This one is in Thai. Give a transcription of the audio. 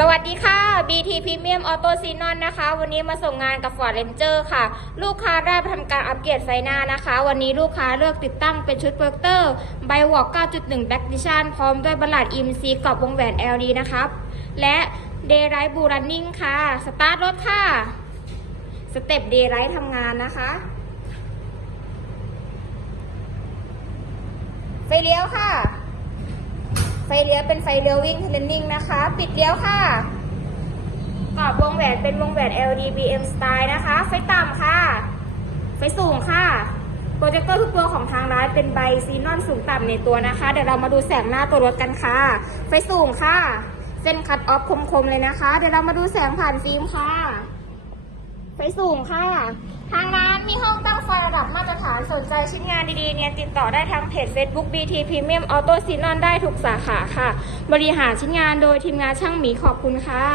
สวัสดีค่ะ BT Premium Auto s e n o n นะคะ วันนี้มาส่งงานกับ Ford Ranger ค่ะ ลูกค้าได้ทำการอัปเกรดไฟหน้านะคะ วันนี้ลูกค้าเลือกติดตั้งเป็นชุดโปรเจคเตอร์ไบวอล9.1 Black Edition พร้อมด้วยบัลลัด IMC กรอบวงแหวน LED นะครับ และ Daylight Blue Running ค่ะ สตาร์ทรถค่ะ สเต็ป Daylight ทำงานนะคะไฟเลี้ยวค่ะ เลี้ยวเป็นไฟเลี้ยววิ่งเทเลนนิ่งนะคะ ปิดเลี้ยวค่ะกรอบวงแหวนเป็นวงแหวน LD B M Style นะคะ ไฟต่ำค่ะ ไฟสูงค่ะ โปรเจคเตอร์ทุกตัวของทางร้านเป็นใบซีนอนสูงต่ำในตัวนะคะ เดี๋ยวเรามาดูแสงหน้าตัวรถกันค่ะ ไฟสูงค่ะ เส้นคัดออฟคมๆเลยนะคะ เดี๋ยวเรามาดูแสงผ่านฟิล์มค่ะ ไฟสูงค่ะ นใจชิ้นงานดีๆเนี่ยติดต่อได้ทางเพจ Facebook BT Premium Auto s i n o n ได้ทุกสาขาค่ะ บริหารชิ้นงานโดยทีมงานช่างหมีขอบคุณค่ะ